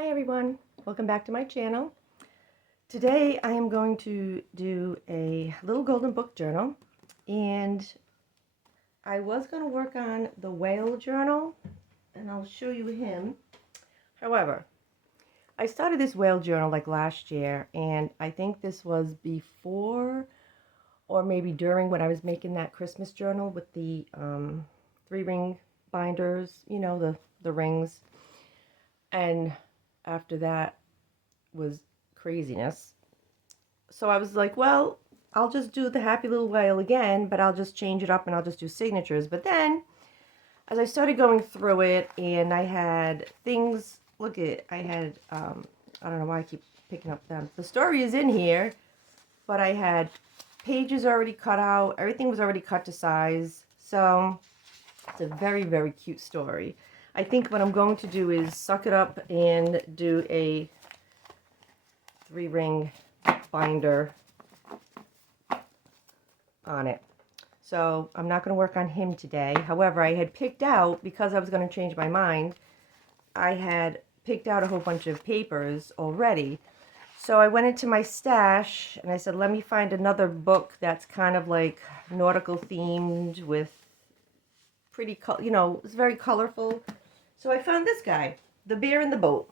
Hi everyone, welcome back to my channel. Today I am going to do a little golden book journal, and I was going to work on the whale journal and I'll show you him. However, I started this whale journal like last year, and I think this was before or maybe during when I was making that Christmas journal with the 3-ring binders, you know, the rings. And after that was craziness. So I was like, well, I'll just do the happy little whale again, but I'll just change it up and I'll just do signatures. But then as I started going through it and I had things, look at it, I had, I don't know why I keep picking up them. The story is in here, but I had pages already cut out. Everything was already cut to size. So it's a very, very cute story. I think what I'm going to do is suck it up and do a 3-ring binder on it. So I'm not going to work on him today. However, I had picked out, because I was going to change my mind, I had picked out a whole bunch of papers already. So I went into my stash and I said, let me find another book that's kind of like nautical themed with pretty, you know, it's very colorful. So I found this guy, The Bear in the Boat.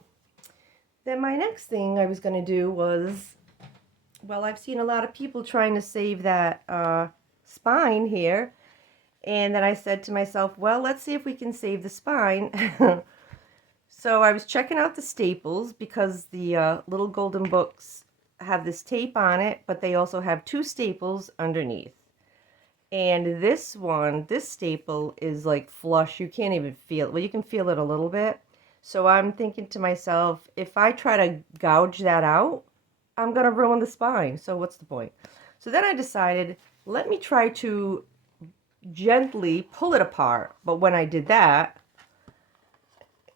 Then my next thing I was going to do was, well, I've seen a lot of people trying to save that spine here. And then I said to myself, well, let's see if we can save the spine. So I was checking out the staples because the little golden books have this tape on it, but they also have 2 staples underneath. And this one, this staple is like flush. You can't even feel it. Well, you can feel it a little bit. So I'm thinking to myself, if I try to gouge that out, I'm going to ruin the spine. So what's the point? So then I decided, let me try to gently pull it apart. But when I did that,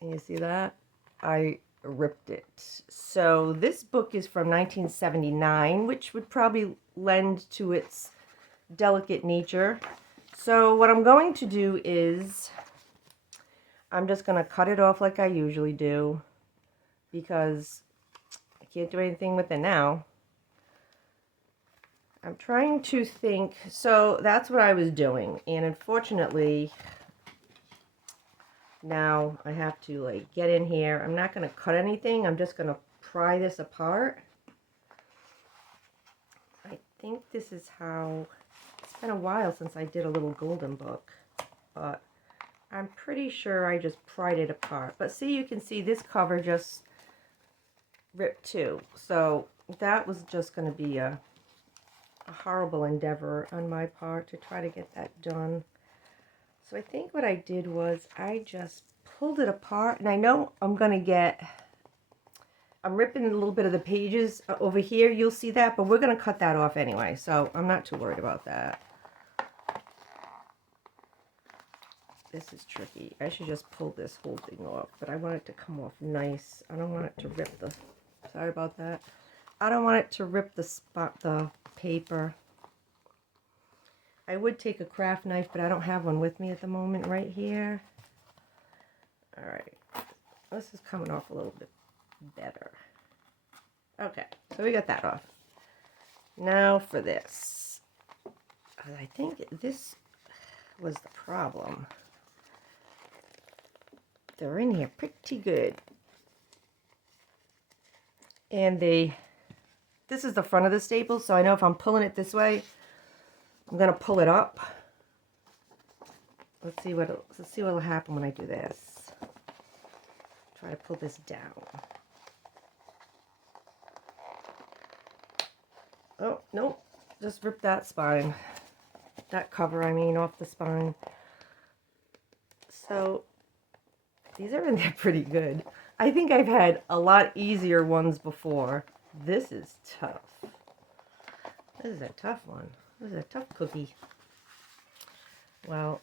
and you see that, I ripped it. So this book is from 1979, which would probably lend to its delicate nature. So what I'm going to do is I'm just going to cut it off like I usually do, because I can't do anything with it now. I'm trying to think. So that's what I was doing, and unfortunately now I have to like get in here. I'm not going to cut anything. I'm just going to pry this apart. I think this is how, it's been a while since I did a little golden book, but I'm pretty sure I just pried it apart. But see, you can see this cover just ripped too. So that was just going to be a horrible endeavor on my part to try to get that done. So I think what I did was I just pulled it apart, and I know I'm ripping a little bit of the pages over here. You'll see that, but we're going to cut that off anyway, so I'm not too worried about that. This is tricky. I should just pull this whole thing off, but I want it to come off nice. I don't want it to rip the, sorry about that. I don't want it to rip the paper. I would take a craft knife, but I don't have one with me at the moment right here. All right, this is coming off a little bit better. Okay, so we got that off. Now for this. I think this was the problem. They're in here pretty good. And this is the front of the staple, so I know if I'm pulling it this way, I'm going to pull it up. Let's see what'll happen when I do this. Try to pull this down. Oh, nope. Just rip that spine. That cover, I mean, off the spine. So these are in there pretty good. I think I've had a lot easier ones before. This is tough. This is a tough one. This is a tough cookie. Well,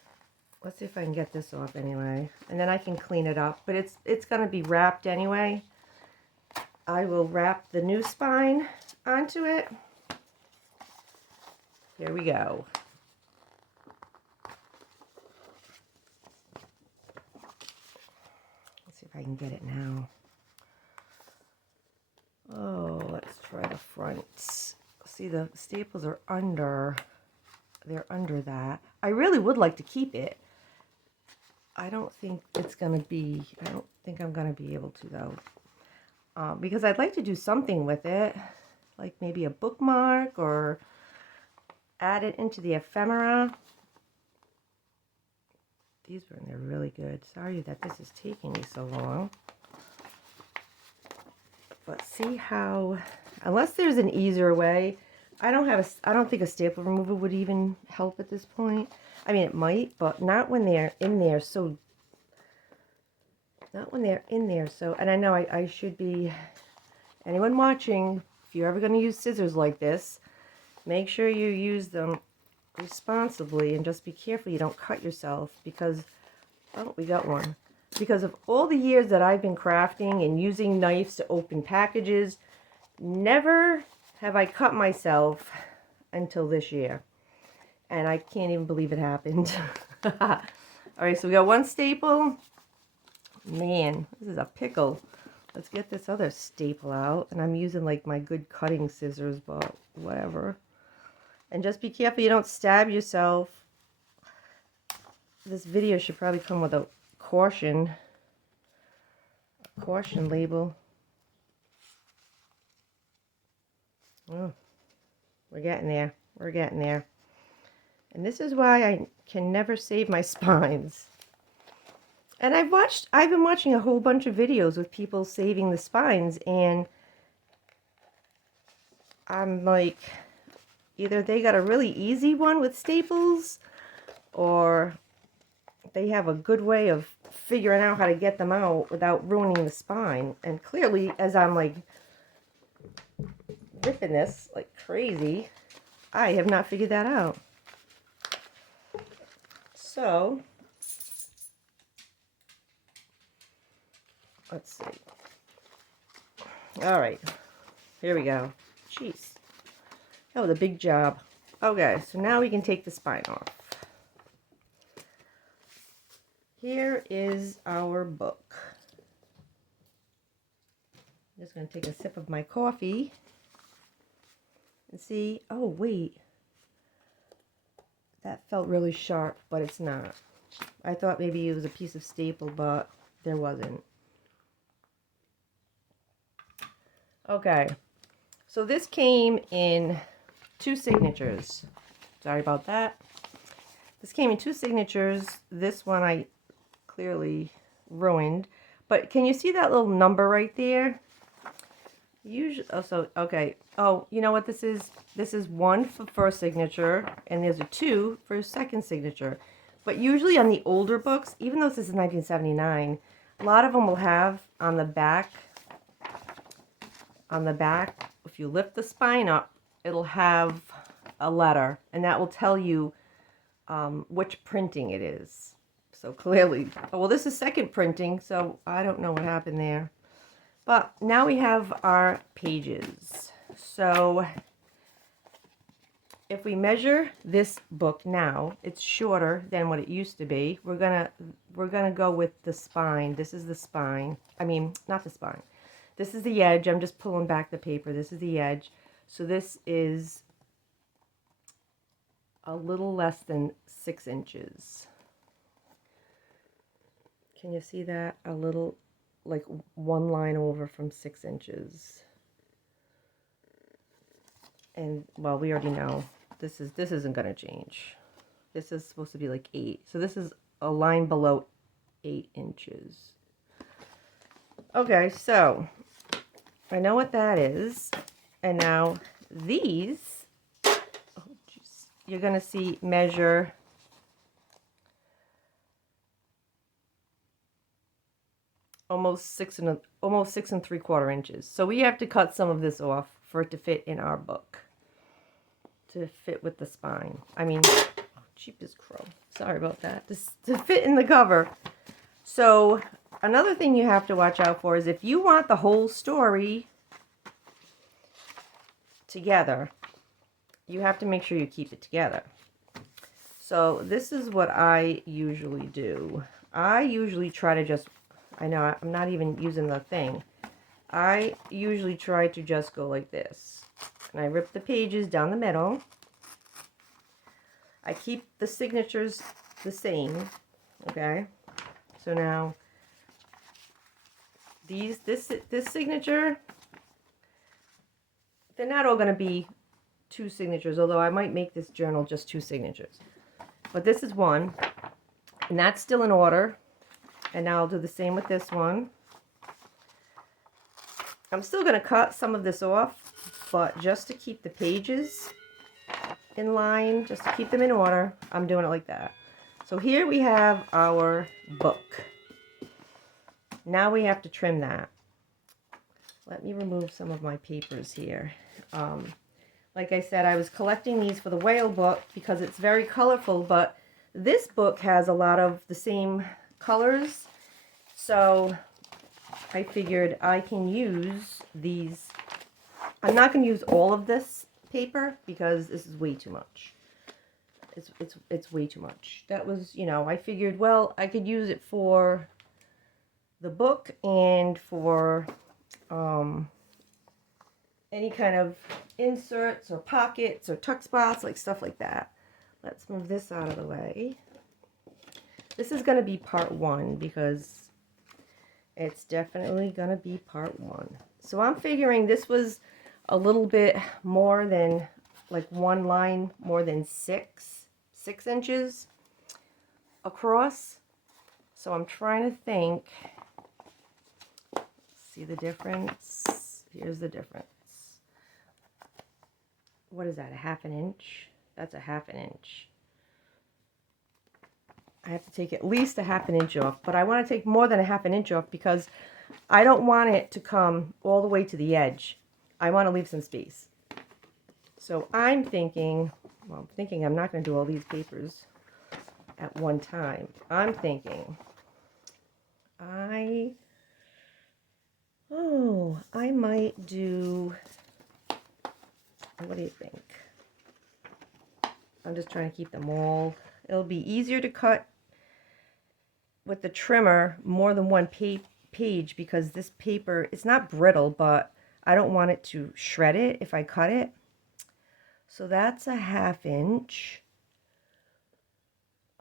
let's see if I can get this off anyway. And then I can clean it up. But it's going to be wrapped anyway. I will wrap the new spine onto it. Here we go. Let's see if I can get it now. for the front. See, the staples are under, they're under that. I really would like to keep it. I don't think it's going to be, I don't think I'm going to be able to though. Because I'd like to do something with it, like maybe a bookmark or add it into the ephemera. These were in there really good. Sorry that this is taking me so long. But see how, unless there's an easier way, I don't think a staple remover would even help at this point. I mean, it might, but not when they're in there. So, not when they're in there. So, and I know I should be, anyone watching, if you're ever going to use scissors like this, make sure you use them responsibly and just be careful you don't cut yourself because, oh, we got one. Because of all the years that I've been crafting and using knives to open packages, never have I cut myself until this year. And I can't even believe it happened. All right, so we got one staple. Man, this is a pickle. Let's get this other staple out. And I'm using like my good cutting scissors, but whatever. And just be careful you don't stab yourself. This video should probably come with a caution label. Oh, we're getting there. We're getting there. And this is why I can never save my spines. And I've been watching a whole bunch of videos with people saving the spines, and I'm like, either they got a really easy one with staples, or they have a good way of figuring out how to get them out without ruining the spine. And clearly, as I'm like ripping this like crazy, I have not figured that out. So, let's see. All right, here we go. Jeez, that was a big job. Okay, so now we can take the spine off. Here is our book. I'm just going to take a sip of my coffee and see. Oh, wait. That felt really sharp, but it's not. I thought maybe it was a piece of staple, but there wasn't. Okay. So this came in 2 signatures. Sorry about that. This came in 2 signatures. This one I clearly ruined. But can you see that little number right there? Usually, also, okay. Oh, you know what this is? This is 1 for first signature, and there's a 2 for second signature. But usually on the older books, even though this is 1979, a lot of them will have on the back, if you lift the spine up, it'll have a letter, and that will tell you which printing it is. So clearly, oh, well, this is second printing, so I don't know what happened there. But now we have our pages. So if we measure this book now, it's shorter than what it used to be. We're gonna go with the spine. This is the spine. I mean, not the spine. This is the edge. I'm just pulling back the paper. This is the edge. So this is a little less than 6 inches. Can you see that? A little, like 1 line over from 6 inches. And, well, we already know this isn't going to change. This is supposed to be like 8. So this is a line below 8 inches. Okay, so I know what that is. And now these, oh, geez, you're going to see measure almost 6 3/4 inches. So we have to cut some of this off for it to fit in our book, to fit with the spine. I mean, oh, cheap as crow. Sorry about that. Just to fit in the cover. So another thing you have to watch out for is if you want the whole story together, you have to make sure you keep it together. So this is what I usually do. I usually try to just, I know I'm not even using the thing. I usually try to just go like this. And I rip the pages down the middle. I keep the signatures the same, okay? So now, this signature, they're not all going to be 2 signatures, although I might make this journal just 2 signatures. But this is one, and that's still in order. And now I'll do the same with this one. I'm still going to cut some of this off, but just to keep the pages in line, just to keep them in order, I'm doing it like that. So here we have our book. Now we have to trim that. Let me remove some of my papers here. Like I said, I was collecting these for the whale book because it's very colorful, but this book has a lot of the same colors. So I figured I can use these. I'm not going to use all of this paper because this is way too much. It's way too much. That was, you know, I figured, well, I could use it for the book and for any kind of inserts or pockets or tuck spots, like stuff like that. Let's move this out of the way. This is going to be part 1 because it's definitely going to be part 1. So I'm figuring this was a little bit more than, like one line more than 6 inches across. So I'm trying to think. See the difference? Here's the difference. What is that, a 1/2 inch? That's a 1/2 inch. I have to take at least a 1/2 inch off, but I want to take more than a 1/2 inch off because I don't want it to come all the way to the edge. I want to leave some space. So I'm thinking, well, I'm not going to do all these papers at one time. I'm thinking, I might do, what do you think? I'm just trying to keep them all. It'll be easier to cut with the trimmer more than one page because this paper, it's not brittle, but I don't want it to shred it if I cut it. So that's a 1/2 inch.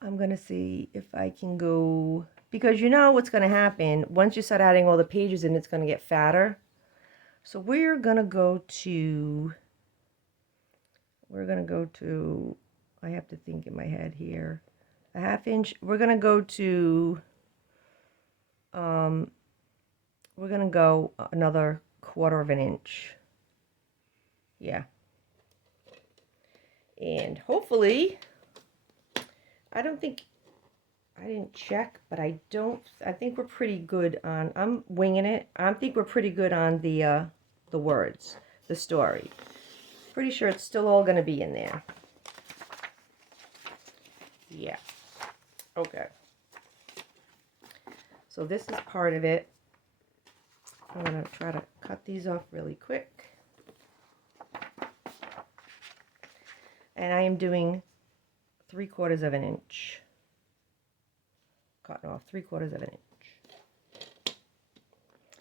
I'm going to see if I can go, because you know what's going to happen. Once you start adding all the pages in, it's going to get fatter. So we're going to go to, I have to think in my head here, a 1/2 inch. We're going to go to, we're going to go another 1/4 inch. Yeah. And hopefully, I didn't check, but I think we're pretty good on, I'm winging it. I think we're pretty good on the words, the story. Pretty sure it's still all going to be in there. Yeah. Okay. So this is part of it. I'm going to try to cut these off really quick. And I am doing 3/4 inch. Cutting off 3/4 inch.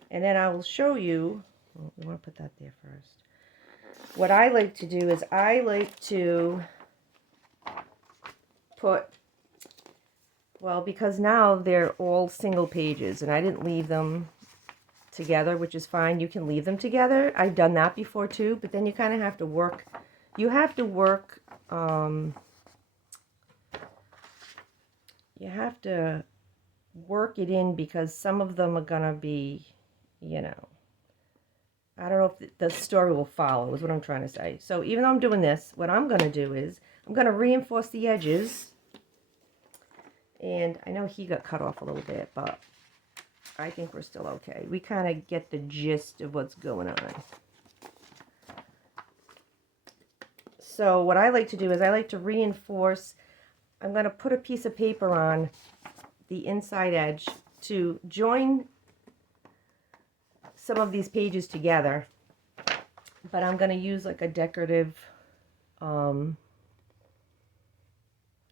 And then I will show you, well, we want to put that there first. What I like to do is I like to put, well, because now they're all single pages and I didn't leave them together, which is fine. You can leave them together. I've done that before too, but then you kind of have to work. You have to work, it in because some of them are going to be, you know, I don't know if the story will follow is what I'm trying to say. So even though I'm doing this, what I'm going to do is I'm going to reinforce the edges. And I know he got cut off a little bit, but I think we're still okay. We kind of get the gist of what's going on. So what I like to do is I like to reinforce. I'm going to put a piece of paper on the inside edge to join some of these pages together. But I'm going to use like a decorative, you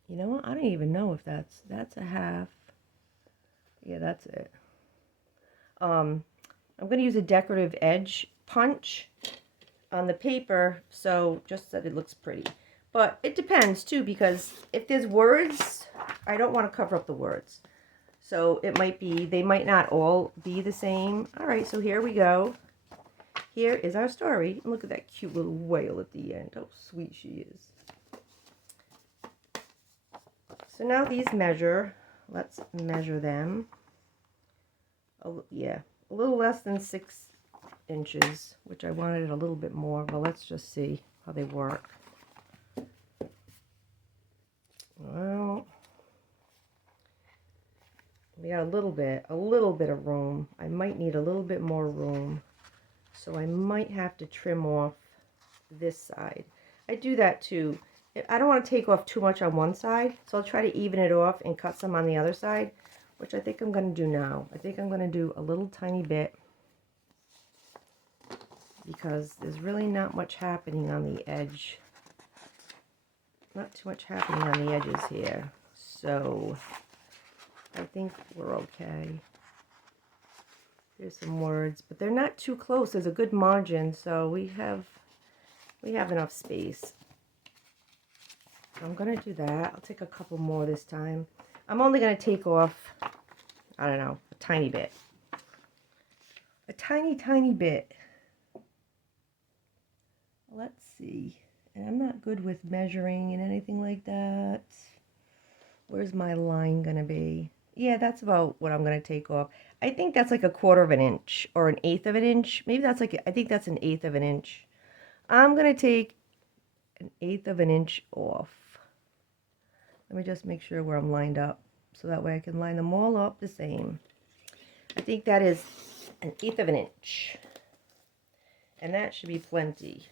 know what? I don't even know if that's a 1/2. Yeah, that's it. I'm going to use a decorative edge punch on the paper, so just that it looks pretty. But it depends too, because if there's words, I don't want to cover up the words. So it might be, they might not all be the same. All right, so here we go. Here is our story. And look at that cute little whale at the end. How sweet she is. So now these measure. Let's measure them. Oh, yeah, a little less than 6 inches, which I wanted it a little bit more, but let's just see how they work. Well, we got a little bit of room. I might need a little bit more room, so I might have to trim off this side. I do that too. I don't want to take off too much on one side, so I'll try to even it off and cut some on the other side, which I think I'm going to do now. I think I'm going to do a little tiny bit because there's really not much happening on the edge. Not too much happening on the edges here, so I think we're okay. There's some words, but they're not too close. There's a good margin, so we have enough space. I'm gonna do that. I'll take a couple more this time. I'm only gonna take off, I don't know, a tiny bit. A tiny bit. Let's see. And I'm not good with measuring and anything like that. Where's my line gonna be? Yeah, that's about what I'm gonna take off. I think that's like 1/4 of an inch or 1/8 of an inch. Maybe that's like, I think that's 1/8 of an inch. I'm gonna take 1/8 of an inch off. Let me just make sure where I'm lined up, so that way I can line them all up the same. I think that is 1/8 of an inch. And that should be plenty.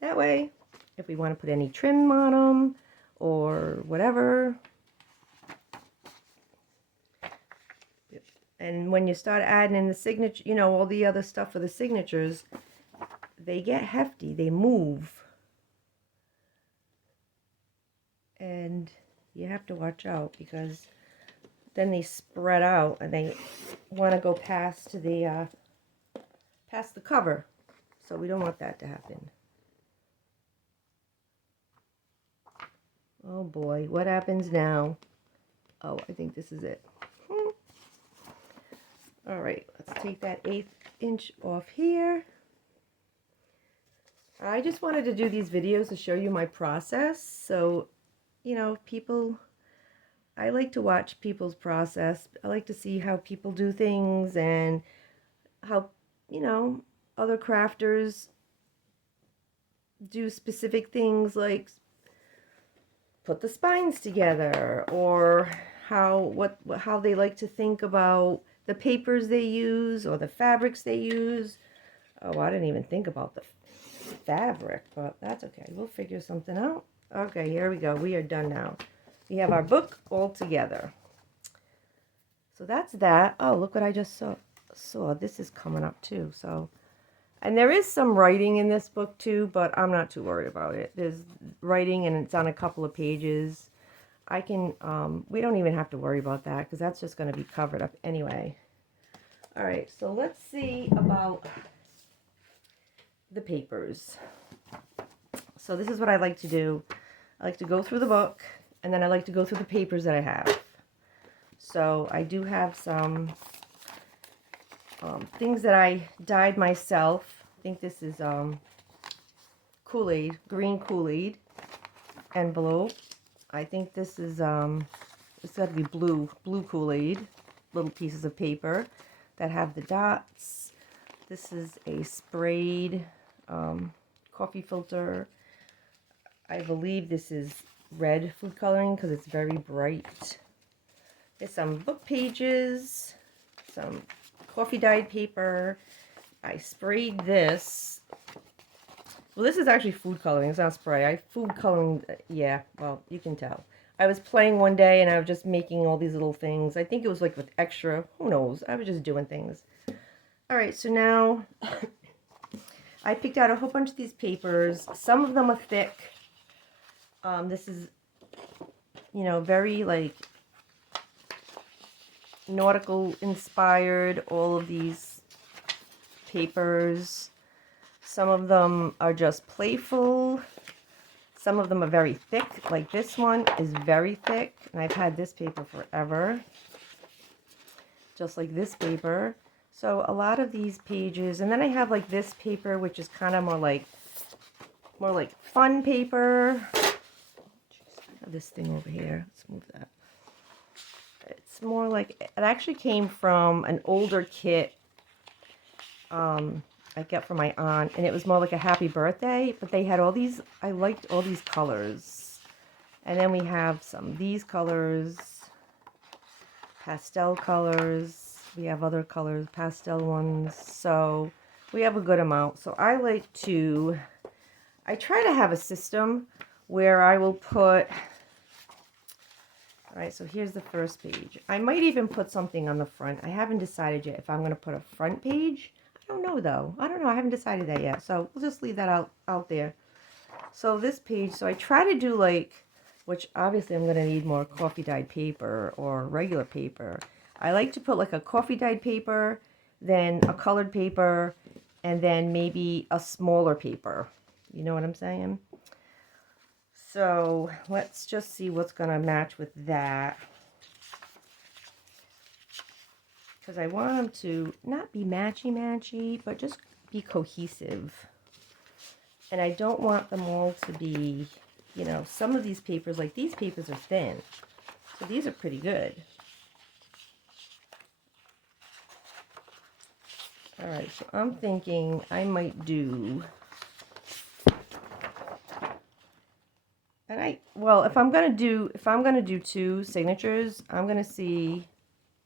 That way, if we want to put any trim on them or whatever. And when you start adding in the signature, you know, all the other stuff for the signatures, they get hefty, they move. And you have to watch out, because then they spread out and they want to go past the cover. So we don't want that to happen. Oh boy, what happens now? Oh, I think this is it. All right, let's take that 1/8 inch off here. I just wanted to do these videos to show you my process. So, you know, I like to watch people's process. I like to see how people do things and how, you know, other crafters do specific things, like put the spines together, or how they like to think about the papers they use or the fabrics they use. Oh, I didn't even think about the fabric, but that's okay. We'll figure something out. Okay, here we go. We are done now. We have our book all together. So that's that. Oh, look what I just saw. This is coming up too. So, and there is some writing in this book too, but I'm not too worried about it. There's writing and it's on a couple of pages. I can, we don't even have to worry about that, because that's just going to be covered up anyway. All right, so let's see about the papers. So this is what I like to do. I like to go through the book, and then I like to go through the papers that I have. So I do have some things that I dyed myself. I think this is Kool-Aid, green Kool-Aid envelope. I think this is it's got to be blue Kool-Aid, little pieces of paper that have the dots. This is a sprayed coffee filter. I believe this is red food coloring because it's very bright. There's some book pages, some coffee dyed paper. I sprayed this. Well, this is actually food coloring. It's not spray. Food coloring, yeah, well, you can tell. I was playing one day and I was just making all these little things. I think it was like with extra, who knows? I was just doing things. All right, so now I picked out a whole bunch of these papers. Some of them are thick. This is, you know, very like nautical inspired, all of these papers. Some of them are just playful. Some of them are very thick, like this one is very thick, and I've had this paper forever, just like this paper. So a lot of these pages, and then I have like this paper, which is kind of more like fun paper. Jeez, I have this thing over here. Let's move that. It's more like, it actually came from an older kit I get from my aunt, and it was more like a happy birthday, but they had all these, I liked all these colors. And then we have some of these colors, pastel colors, we have other colors, pastel ones, so we have a good amount. So I try to have a system where I will put, all right, so here's the first page. I might even put something on the front. I haven't decided yet if I'm going to put a front page. I don't know though. I don't know. I haven't decided that yet. So we'll just leave that out there. So this page, so I try to do like, which obviously I'm going to need more coffee dyed paper or regular paper. I like to put like a coffee dyed paper, then a colored paper, and then maybe a smaller paper. You know what I'm saying? So let's just see what's going to match with that. Because I want them to not be matchy-matchy, but just be cohesive. And I don't want them all to be, you know, some of these papers, like these papers are thin. So these are pretty good. All right, so I'm thinking I might do, well, if I'm gonna do two signatures, I'm gonna see,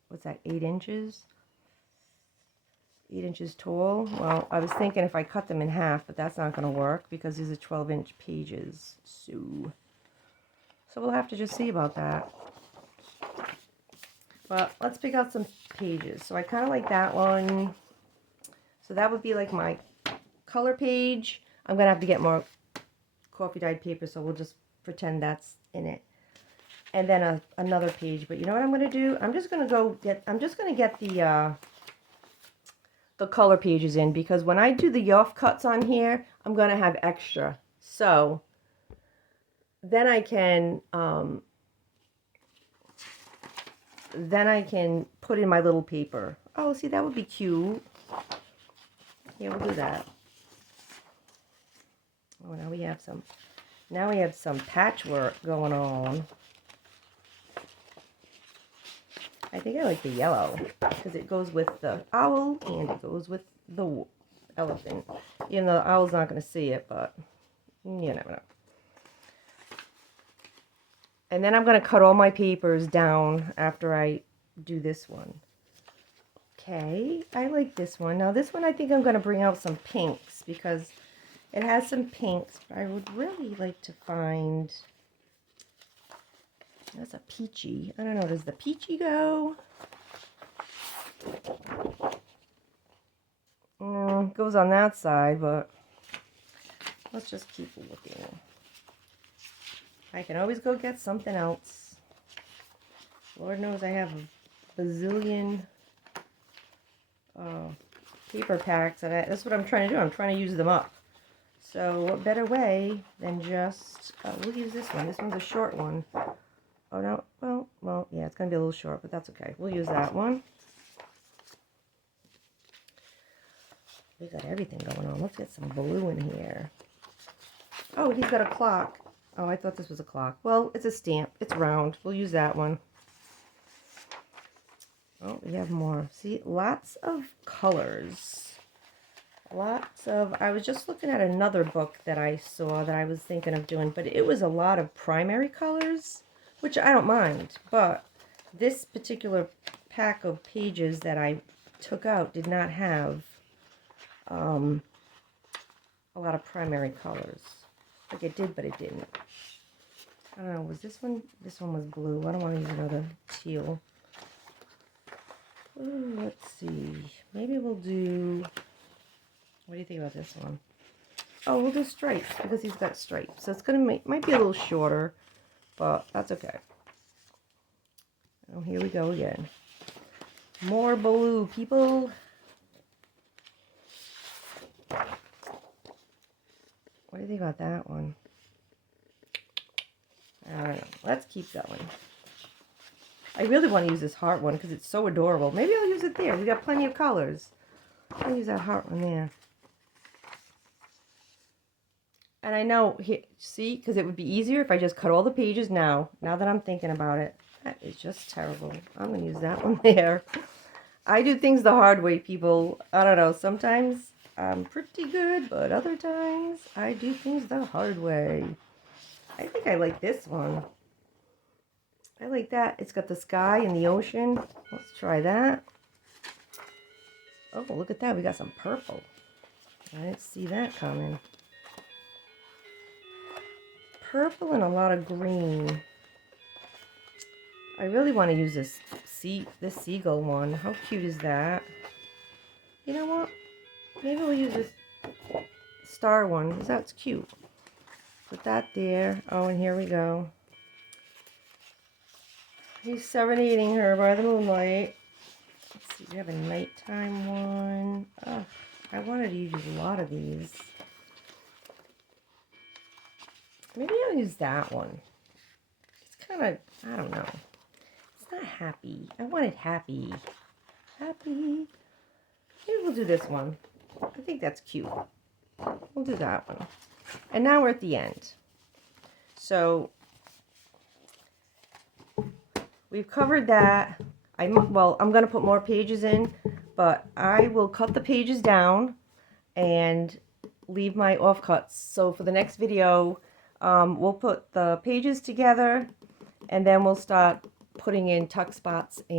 what's that, 8 inches? 8 inches tall. Well, I was thinking if I cut them in half, but that's not gonna work because these are 12-inch pages. So we'll have to just see about that. But let's pick out some pages. So I kind of like that one. So that would be like my color page. I'm gonna have to get more coffee dyed paper, so we'll just pretend that's in it. And then another page. But you know what I'm gonna do? I'm just gonna get the color pages in, because when I do the off cuts on here, I'm gonna have extra. So then I can put in my little paper. Oh, see, that would be cute. Yeah, we'll do that. Oh, now we have some patchwork going on. I think I like the yellow because it goes with the owl and it goes with the elephant. Even though the owl's not going to see it, but you never know. And then I'm going to cut all my papers down after I do this one. Okay, I like this one. Now this one I think I'm going to bring out some pinks because it has some pinks. But I would really like to find, that's a peachy. I don't know, does the peachy go? It goes on that side, but let's just keep looking. I can always go get something else. Lord knows I have a bazillion paper packs, and that's what I'm trying to do. I'm trying to use them up. So what better way than just, we'll use this one. This one's a short one. Oh no, well, yeah, it's going to be a little short, but that's okay. We'll use that one. We got everything going on. Let's get some blue in here. Oh, he's got a clock. Oh, I thought this was a clock. Well, it's a stamp. It's round. We'll use that one. Oh, we have more. See, lots of colors. I was just looking at another book that I saw that I was thinking of doing, but it was a lot of primary colors, which I don't mind. But this particular pack of pages that I took out did not have a lot of primary colors. Like it did, but it didn't. I don't know, was this one? This one was blue. I don't want to use another teal. Ooh, let's see. Maybe we'll do, what do you think about this one? Oh, we'll do stripes because he's got stripes. So it's going to might be a little shorter, but that's okay. Oh, here we go again. More blue, people. What do you think about that one? I don't know. Let's keep going. I really want to use this heart one because it's so adorable. Maybe I'll use it there. We got plenty of colors. I'll use that heart one there. And I know, see, because it would be easier if I just cut all the pages now that I'm thinking about it. That is just terrible. I'm going to use that one there. I do things the hard way, people. I don't know. Sometimes I'm pretty good, but other times I do things the hard way. I think I like this one. I like that. It's got the sky and the ocean. Let's try that. Oh, look at that. We got some purple. I didn't see that coming. Purple and a lot of green. I really want to use this seagull one. How cute is that? You know what? Maybe we'll use this star one because that's cute. Put that there. Oh, and here we go. He's serenading her by the moonlight. Let's see, we have a nighttime one. Oh, I wanted to use a lot of these. Maybe I'll use that one. It's kind of, I don't know. It's not happy. I wanted happy. Happy. Maybe we'll do this one. I think that's cute. We'll do that one. And now we're at the end. So, we've covered that. Well, I'm going to put more pages in, but I will cut the pages down and leave my offcuts. So for the next video, we'll put the pages together and then we'll start putting in tuck spots and